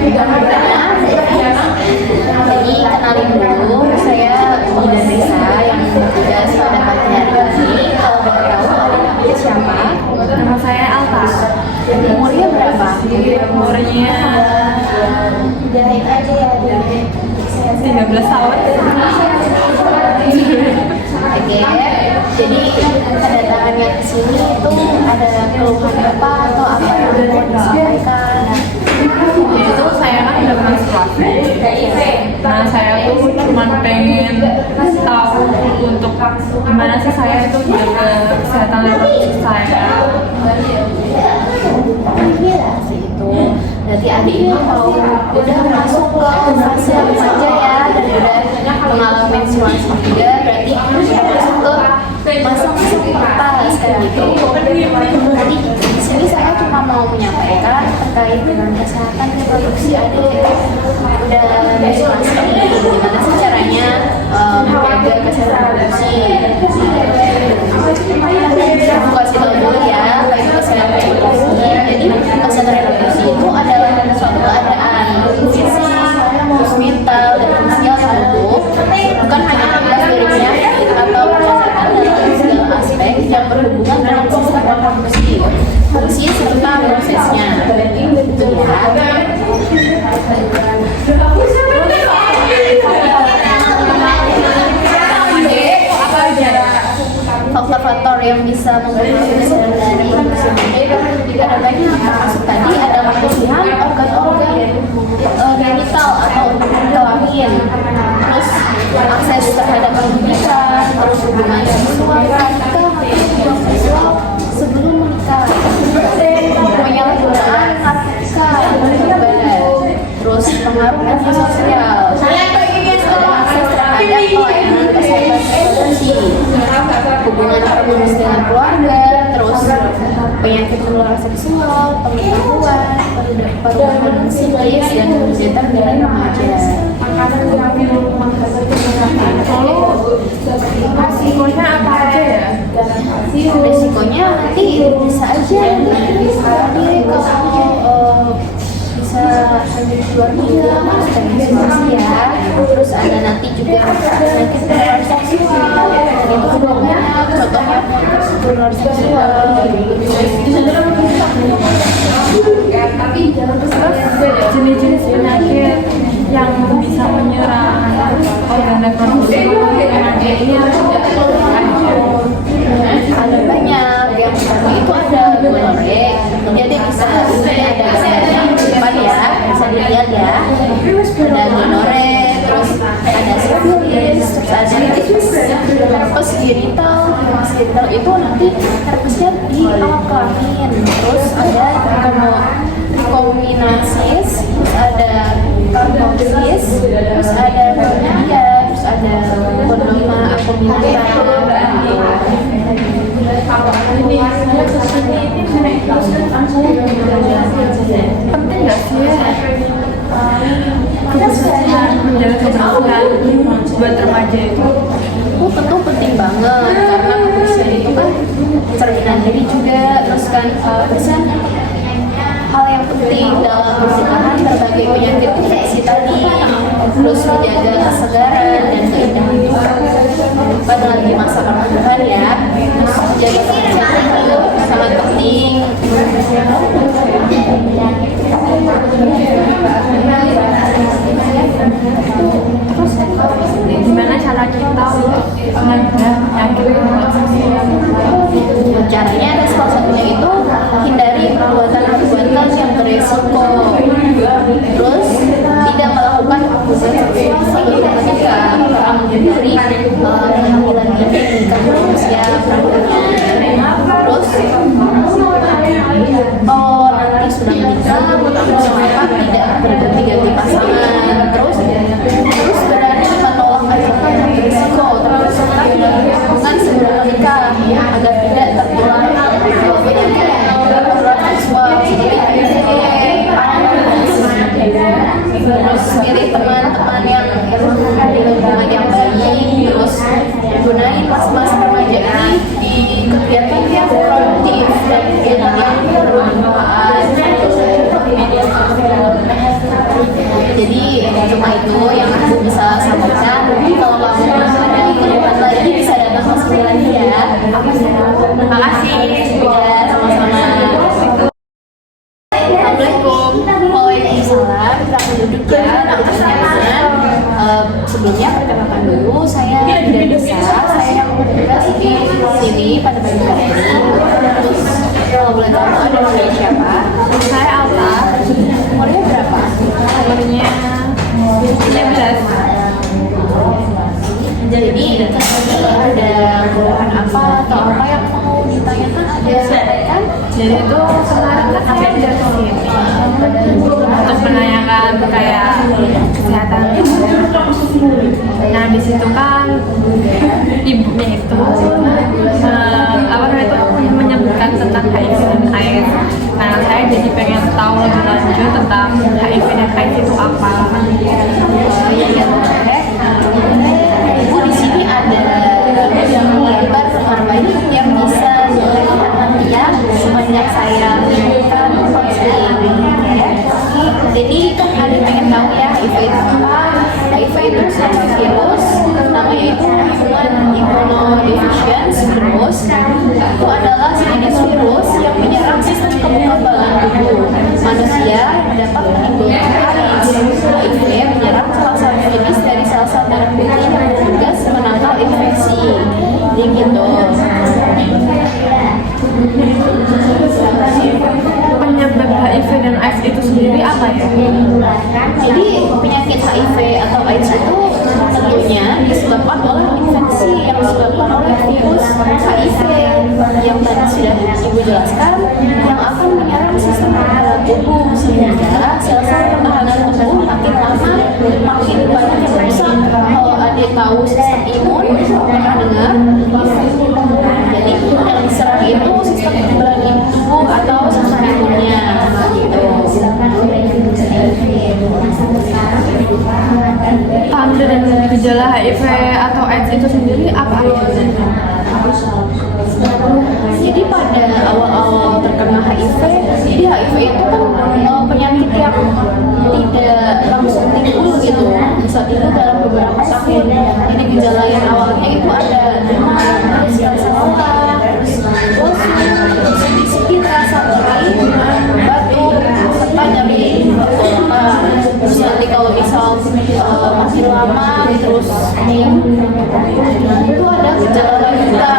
Jadi kenalin dulu, saya Bidan Risa yang tugas pada pagi hari ini. Kalau boleh tahu ada namanya siapa? Nama saya Alta. Umurnya berapa? Umurnya 13 tahun. Oke, jadi kedatangannya ke sini itu ada keluhan apa atau apa yang mau disampaikan? Itu saya kan udah menstruasi. Nah, saya tuh cuma pengen tahu untuk gimana sih saya itu jaga kesehatan reproduksi saya. Itu berarti adik ini mau udah masuk ke fase remaja ya dan udah mengalami menstruasi juga, berarti udah masuk ke masa-masa pubertas kayak gitu. Jadi di sini saya cuma mau menyampaikan terkait dengan kesehatan reproduksi adik udah menstruasi, gimana sih caranya menjaga kesehatan reproduksi. Aku kasih tahu dulu ya kayak kesehatan reproduksi. Jadi kesehatan reproduksi itu adalah suatu keadaan fisik, terus mental, dan sosial yang utuh, bukan hanya terlepas dari penyakit atau kesehatan dalam segala aspek yang berhubungan dengan sistem reproduksi, fungsi serta prosesnya. Itu ya. Faktor-faktor yang bisa mempengaruhi kesehatan reproduksi ada banyak, termasuk tadi ada kebersihan organ-organ genital atau kelamin, terus akses terhadap pendidikan, terus hubungan seksual pranikah atau seksual sebelum menikah, penyalahgunaan narkotika dan obat, terus pengaruh efek sosial, ada akses terhadap pelayanan kesehatan reproduksi, hubungan harmonis dengan keluarga, terus penyakit menular seksual, pengetahuan, perubahan psikis, dan kegiatan dari remaja. Resikonya apa aja ya? Resikonya nanti bisa aja tadi kalau bisa luar biasa menstruasi ya, terus ada nanti juga penyakit menular seksual, itu juga banyak contohnya menular seksual. Terus jenis-jenis penyakit yang bisa menyerang organ reproduksi ini ada banyak, yang pertama itu ada gonore, jadi bisa ada depan ya, bisa dilihat ya, ada gonore, terus ada sifilis, terus ada herpes genital. Herpes genital itu nanti herpesnya di alat kelamin, terus ada trichomoniasis, terus ada karnosis, terus ada chlamydia, terus ada chlamydia acuminata. penting nggak sih kebersihan, menjaga kebersihan buat remaja itu? Tentu penting banget karena kebersihan itu kan cerminan diri juga, terus kan kebersihan hal yang penting dalam mencegah berbagai penyakit infeksi tadi, terus menjaga kesegaran dan keindahan tubuh pada lagi masa pertumbuhan ya, terus menjaga kebersihan itu sangat penting. Terus gimana cara kita untuk mencegah penyakit reproduksi? Caranya ada salah satunya itu hindari perbuatan-perbuatan yang beresiko, terus tidak melakukan hubungan seksual sebelum menikah, menghindari kehamilan dini karena usia perawangan, terus nanti sudah menikah terus kenapa tidak berganti-ganti pasangan, terus berani menolak ajakan yang berisiko, terus hubungan sebelum menikah agar tidak tertular sampaikan? Jadi itu kemarin kan saya udah kesini untuk menanyakan kayak kesehatan. Nah di situ kan ibunya itu apa namanya itu menyebutkan tentang HIV dan AIDS. Nah saya jadi pengen tahu lebih lanjut tentang HIV dan AIDS itu apa. Ibu di sini ada gambar banyak yang bisa dilihat nanti ya sebanyak saya memberikan konseling ya. Jadi ada pengen tahu ya HIV itu apa? HIV itu suatu virus namanya itu Human Immunodeficiency Virus. Itu adalah jenis virus yang menyerang sistem kekebalan tubuh manusia dapat menimbulkan AIDS. HIV menyerang salah satu jenis dari sel-sel darah putih yang bertugas menangkal infeksi. Jadi gitu. Penyebab HIV dan AIDS itu sendiri apa ya? Jadi penyakit HIV atau AIDS itu tentunya disebabkan oleh infeksi yang disebabkan oleh virus HIV yang tadi sudah Ibu jelaskan yang akan menyerang sistem pertahanan tubuh sehingga sel-sel pertahanan tubuh makin lama makin banyak yang rusak. Kalau adik tahu sistem imun pernah dengar? Jadi yang diserang itu sistem kekebalan tubuh atau sistem imunnya gitu. Tanda dan gejala HIV atau AIDS itu sendiri apa aja? Jadi pada awal-awal terkena HIV, jadi HIV itu kan penyakit yang tidak langsung timbul gitu, bisa timbul dalam beberapa tahun. Jadi gejala yang awalnya itu ada demam, terus rasa lelah, terus sedikit rasa nyeri, batuk, serta nyeri tenggorokan. Terus nanti kalau misal masih lama terus itu ada gejala lanjutan.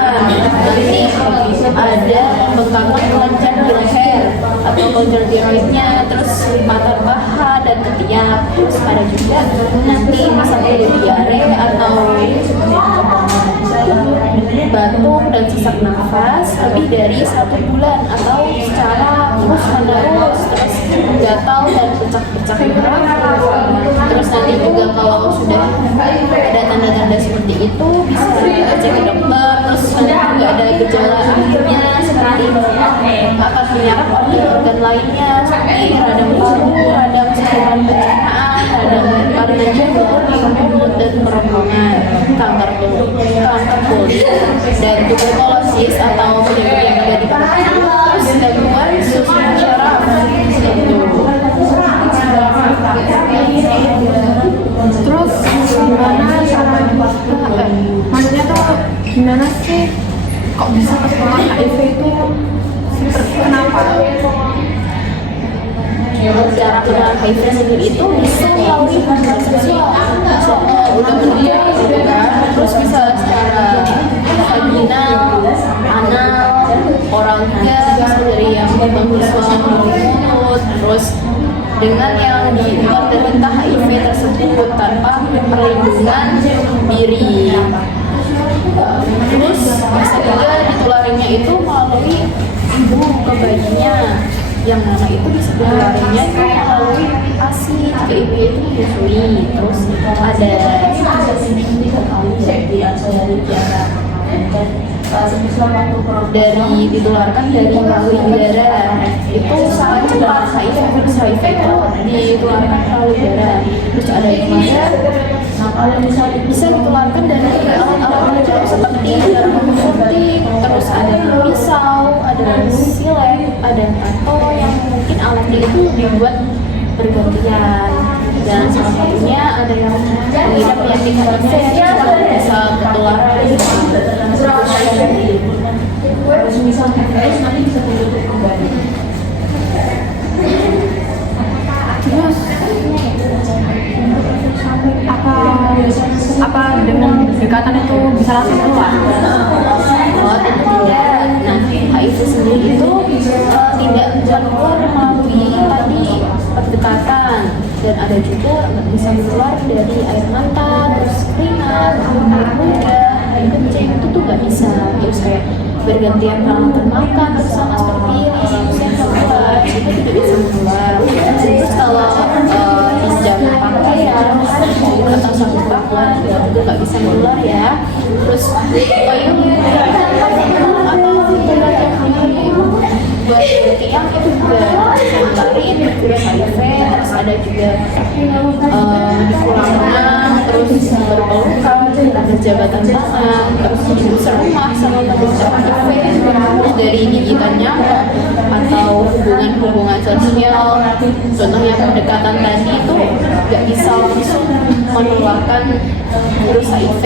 Nanti ada bengkakan kelenjar di leher atau kelenjar tiroidnya, terus mata paha dan ketiak. Terus ada juga nanti misalnya diare atau batuk dan sesak nafas lebih dari 1 bulan atau secara terus menerus, terus gatal dan pecah-pecah darah. Terus nanti juga kalau sudah ada tanda-tanda seperti itu bisa cek ke dokter. Terus nanti juga ada gejala akhirnya seperti akan menyerang organ lainnya seperti radang paru, radang saluran pencernaan, radang karena jantung, mulut dan kerongkongan, kanker kulit, dan tuberkulosis atau penyakit yang ada di paru, terus gangguan susun syaraf gitu. Terus gimana caranya? Maksudnya tuh gimana sih kok bisa terkena HIV itu? Kenapa? Cara kena HIV sendiri itu bisa melalui hubungan seksual, udah mendiam gitu kan, terus bisa secara vaginal, anal, oral juga, bisa dari yang lubang visual melalui mulut, terus dengan yang di luar derita HIV tersebut tanpa perlindungan diri. Terus bisa juga ditularinya itu melalui ibu ke bayinya, yang mana itu bisa ditularinya itu melalui ASI jika ibu itu menyusui. Terus ada dari ditularkan dari melalui udara, itu sangat cepat. Virus HIV itu ditularkan melalui udara. Terus ada juga bisa ditularkan dari alat-alat penunjuk seperti jarum suntik, terus ada pisau, ada silet, ada tato yang mungkin alatnya itu dibuat bergantian. Dan salah satunya ada yang mengidap penyakit HIV bisa ketularan. Terus apa dengan dekatan itu bisa langsung keluar? Oh, tentu tidak. Nah, HIV sendiri itu tidak keluar melalui tadi pendekatan, dan ada juga bisa keluar dari air mata, terus keringat, air muda, air kencing, itu tuh nggak bisa. Terus kayak bergantian kalau makan bersama bisa menular ya. Terus ini atau obat yang hamilnya itu buat tiang itu juga menularin virus HIV. Terus ada juga di corona, terus berpelukan, ada jabatan tangan, terus serumah sama penderita HIV, terus dari gigitan nyamuk atau hubungan sosial. Contohnya pendekatan tadi itu nggak bisa langsung menularkan virus HIV.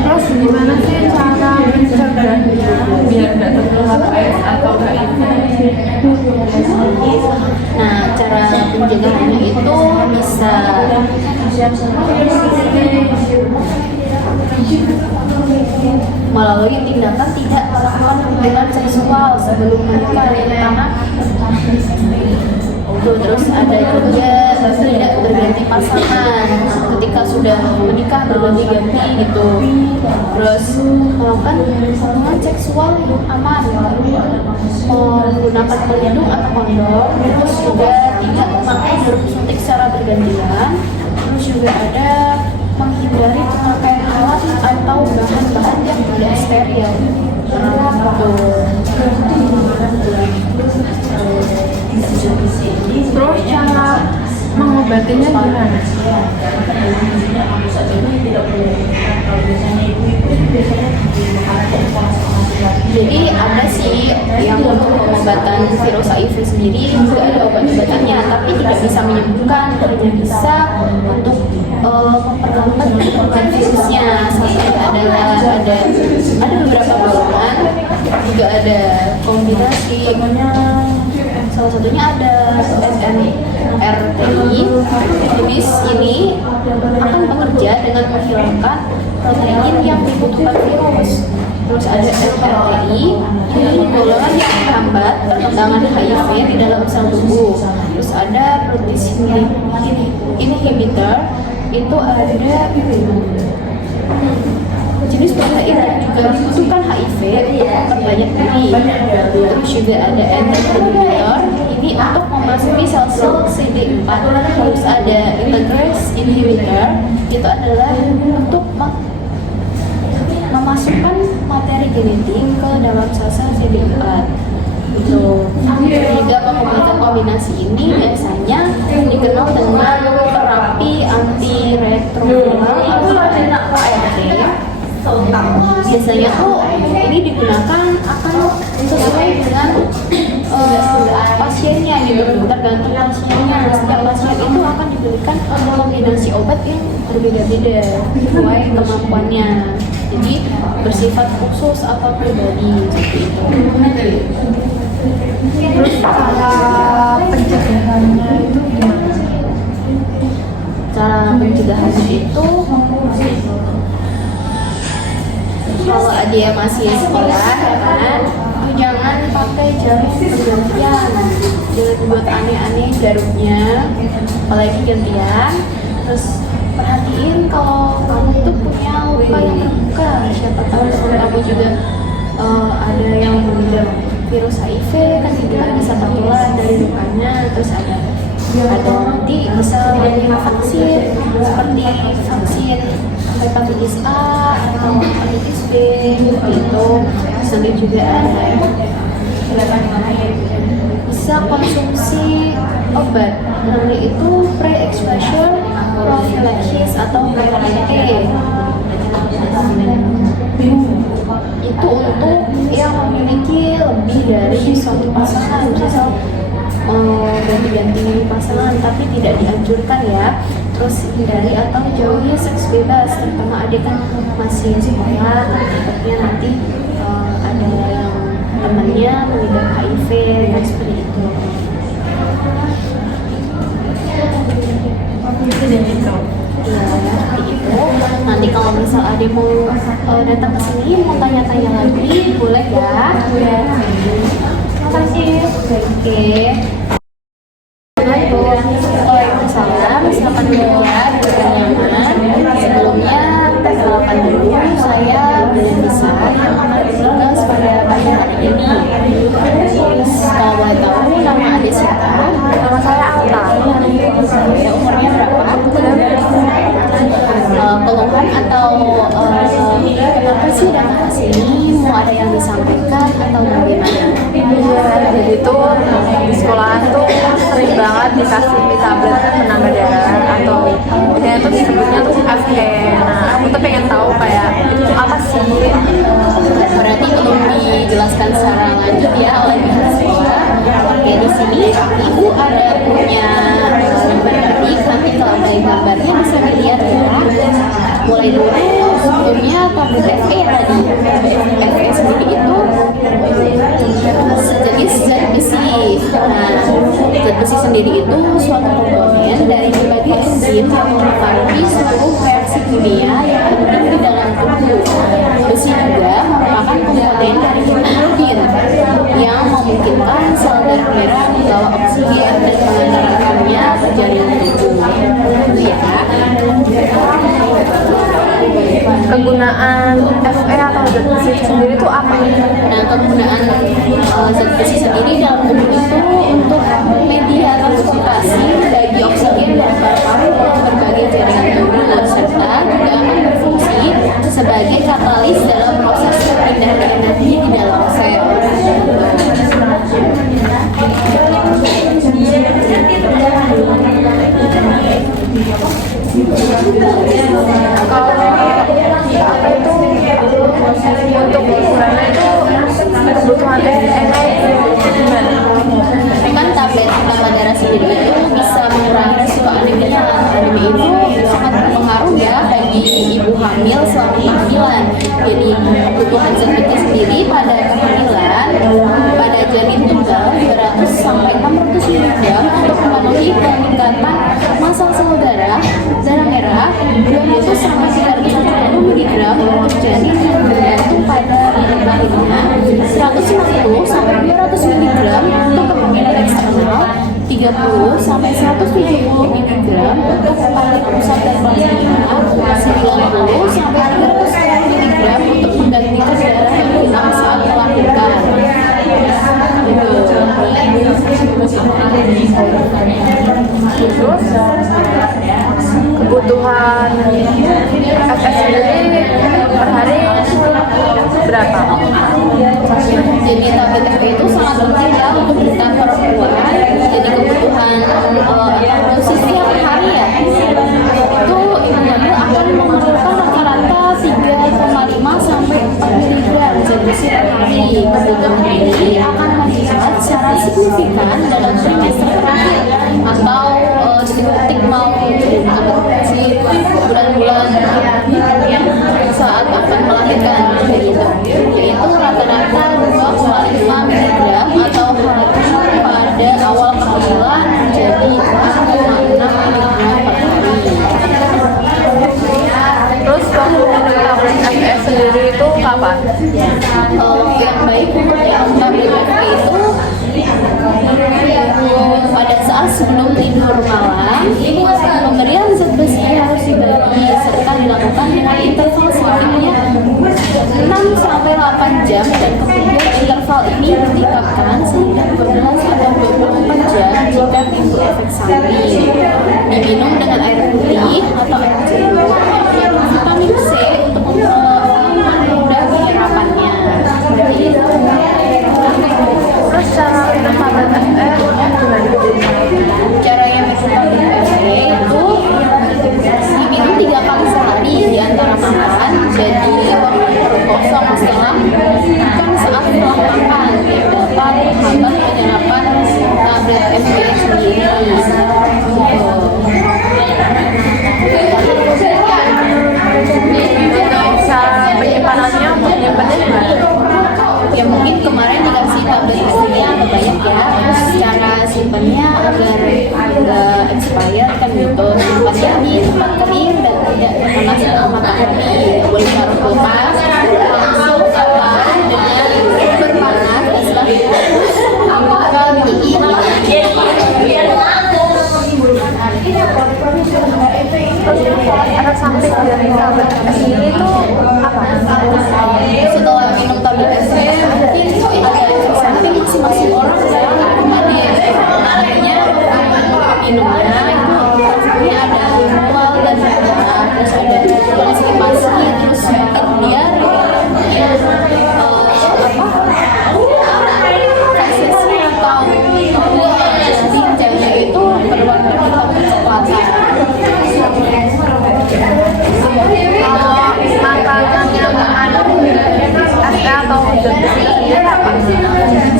Terus gimana sih cara mencegahnya biar nggak tertular AIDS atau HIV? Nah, cara pencegahannya itu bisa melalui tindakan tidak melakukan hubungan seksual sebelum menikah, terutama tuh. Terus ada juga tidak berganti pasangan ketika sudah menikah, berganti-ganti gitu. Terus melakukan hubungan seksual yang aman, menggunakan pelindung atau kondom. Terus juga tidak memakai jarum suntik secara bergantian. Terus juga ada menghindari pemakaian alat atau bahan-bahan yang tidak steril. Terus cara mengobatinya gimana? Jadi ada sih yang untuk pengobatan virus HIV sendiri juga ada obat-obatannya, tapi tidak bisa menyembuhkan, hanya bisa untuk memperlambat perkembangan virusnya. Ada beberapa golongan, juga ada kombinasi. Salah satunya ada SNRTI. Jenis ini akan bekerja dengan menghilangkan protein yang dibutuhkan virus. Terus ada SRTI, ini golongan yang menghambat perkembangan HIV di dalam sel tubuh. Terus ada protease inhibitor, itu ada jenis protein yang juga dibutuhkan HIV terbanyak ini. Terus juga ada inhibitor, ini untuk memasuki sel-sel CD4. Terus ada integrase inhibitor, itu adalah untuk memasukkan materi genetik ke dalam sel-sel CD4. Itu juga pengobatan kombinasi ini biasanya dikenal dengan terapi antiretroviral atau ART. Biasanya tuh ini digunakan akan sesuai dengan pasiennya gitu, tergantung pasiennya. Setiap pasien itu akan diberikan kombinasi obat yang berbeda-beda sesuai kemampuannya. Jadi bersifat khusus atau pribadi seperti itu. Terus cara pencegahannya itu gimana? Cara pencegahannya itu kalau dia masih sekolah ya kan, jangan pakai jarum bergantian, jangan buat aneh-aneh jarumnya, apalagi gantian. Terus perhatiin kalau kamu tuh punya luka yang terbuka, siapa tahu teman kamu juga ada yang mengidap virus HIV, kan juga bisa tertular dari lukanya. Terus ada nanti bisa vaksin seperti vaksin hepatitis A atau hepatitis B gitu. Terus juga ada bisa konsumsi obat namanya itu pre-exposure prophylaxis atau PEP. Itu untuk yang memiliki lebih dari suatu pasangan, misal ganti-ganti pasangan, tapi tidak dianjurkan ya. Terus hindari atau jauhi seks bebas, terutama adik kan masih sekolah, takutnya nanti ada yang temannya mengidap HIV, dan seperti itu. Ya, seperti itu. Nanti kalau misal ada mau datang ke sini mau tanya-tanya lagi, boleh ya. Terima kasih. Oke. Waalaikumsalam. Selamat berbulan dengan nyaman. Sebelumnya perkenalkan dulu, saya Bulan Nisa yang akan bertugas pada pagi hari ini. Kalau boleh tahu nama adik siapa? Nama saya Alta. Ya, umurnya berapa? terabaikan atau bagaimana? Iya, jadi tuh di sekolahan tuh sering banget dikasih tablet kan penambah darah atau biasanya tuh disebutnya tuh FE. Nah, aku tuh pengen tahu kayak itu apa sih? Berarti belum dijelaskan secara lanjut ya oleh pihak sekolah. Oke, di sini ibu ada punya gambar tadi, nanti kalau dari gambarnya bisa dilihat ya. Mulai dulu sebelumnya tablet FE tadi. FE sendiri itu sejenis zat besi. Nah, zat besi sendiri itu suatu komponen dari berbagai enzim yang mempengaruhi seluruh reaksi kimia yang ada di dalam tubuh. Besi juga merupakan komponen dari hemoglobin yang memungkinkan sel darah merah membawa oksigen dan mengantarkannya ke jaringan tubuh. Ya. Kegunaan FE atau zat besi sendiri itu apa? Nah, kegunaan zat besi sendiri dalam tubuh itu untuk media transportasi bagi oksigen dan paru-paru ke berbagai jaringan tubuh, serta juga akan berfungsi sebagai katalis dalam proses perpindahan energi di dalam sel. Kalau apa itu untuk ukurannya itu kebutuhan energi gimana? Kan tablet tambah darah sendiri itu bisa mengurangi risiko anemia. Anemia itu sangat berpengaruh ya bagi ibu hamil selama kehamilan. Jadi kebutuhan zat besi sendiri pada kehamilan pada janin tunggal 200 sampai 600 mg untuk memenuhi peningkatan massa sel darah merah 200 sampai 370 mg untuk janin yang bergantung pada rahimnya, 150 sampai 200 mg untuk kehamilan eksternal, 30 sampai 170 mg untuk pada pusat dan plasma, 90 sampai 300 mg untuk menggantikan darah yang hilang saat melahirkan. Terus kebutuhan FS sendiri per hari berapa? Jadi tablet FE itu sangat penting ya untuk kita perempuan. Jadi kebutuhan konsumsi per hari ya itu ibu hamil akan memerlukan rata-rata 3,5 sampai 4 mg zat besi per hari. Kebutuhan ini akan meningkat secara signifikan dalam trimester terakhir atau detik-detik mau si bulan-bulan saat akan melahirkan, yaitu rata-rata 2,5 mg atau pada awal kehamilan menjadi 4,6 mg per hari. Terus kamu tablet FS sendiri itu kapan? Yang baik untuk yang tablet FE itu pada saat sebelum tidur malam, pemberian zat besi harus dibagi serta dilakukan dengan interval sedikitnya 6 sampai 8 jam dan kemudian interval ini ditingkatkan sehingga 12 atau 24 jam jika timbul efek samping. Diminum dengan air putih atau air jeruk dan vitamin C untuk mempermudah penyerapannya. Seperti itu. Terus cara minum tablet FE gimana? Cara yang minum tablet FE itu diminum 3 kali sehari di antara makan. Jadi waktu perut kosong setelah makan saat setelah makan dapat menghambat penyerapan tablet FE sendiri. Cara penyimpanannya untuk menyimpannya gimana? Ya mungkin kemarin dikasih tablet hasilnya agak banyak ya, terus cara simpannya agar nggak expired kan gitu, simpannya di tempat kering dan tidak terkena sinar matahari, boleh taruh kulkas langsung atau dengan berpanas dan setelah itu apakah Efek samping dari tablet FS ini itu apa? setelah minum tablet FE mungkin ada efek samping masing-masing orang ya, artinya minumnya itu rasanya ada mual dan terus ada konstipasi, terus batuk diare, zat besi tersebut apa?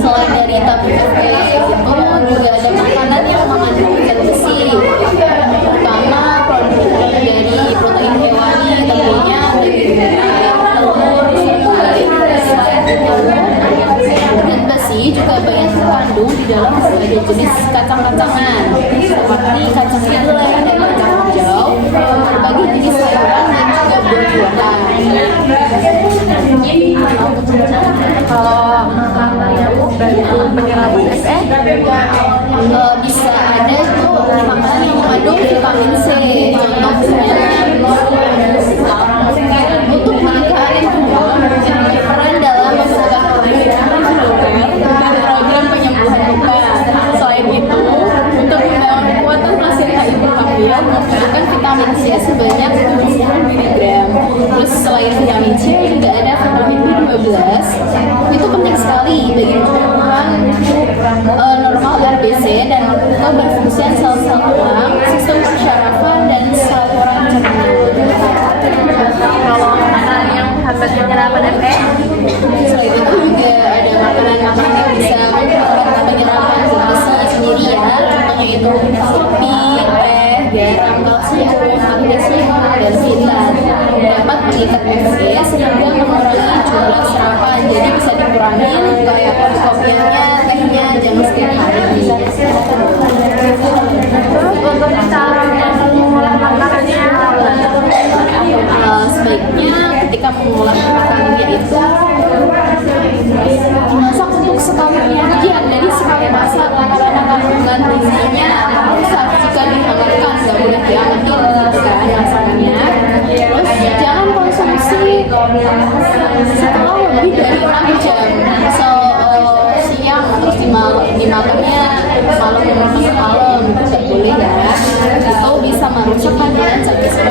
Selain dari tabung FE itu juga ada makanan yang mengandung zat besi, terutama produk dari protein hewani, tentunya daging telur, selain itu zat besi juga banyak terkandung di dalam berbagai jenis kacang-kacangan seperti kacang kedelai dan kacang hijau, berbagai jenis sayuran dan juga buah-buahan. Kalau makanannya bantu penyerapan Fe, Bisa ada tuh makanan yang mengandung vitamin C, contoh misalnya untuk meningkatkan imun berperan dalam membentuk protein dan program penyembuhan luka. Selain itu, untuk membangun kekuatan plasenta ibu hamil membutuhkan vitamin C sebanyak 70 mg. Terus selain vitamin C juga ada vitamin B12. Itu penting sekali bagi pertumbuhan normal RBC dan untuk berfungsian sel-sel tulang, sistem persyarafan dan saluran cerna. kalau makanan yang menghambat penyerapan Fe, Selain itu juga ada makanan-makanan yang bisa memperlambat penyerapan zat besi sendiri ya. Contohnya itu kopi, teh, garam, kalsium, magnesium, dan vitamin dapat mengikat Fe sehingga mengurangi jumlah serapan. Jadi bisa dikurangin kayak kopiannya, tehnya jangan setiap hari. terus untuk cara mengolah makanannya Sebaiknya ketika mengolah makanannya itu dimasak untuk sekali penyajian, jadi sekali masak karena kandungan gizinya rusak jika dihangatkan, nggak boleh diangetin gitu kan masakannya. Terus jangan konsumsi setelah lebih dari 6 jam. Siang terus dimakannya malam itu nggak boleh ya, itu bisa merusak kandungan zat besi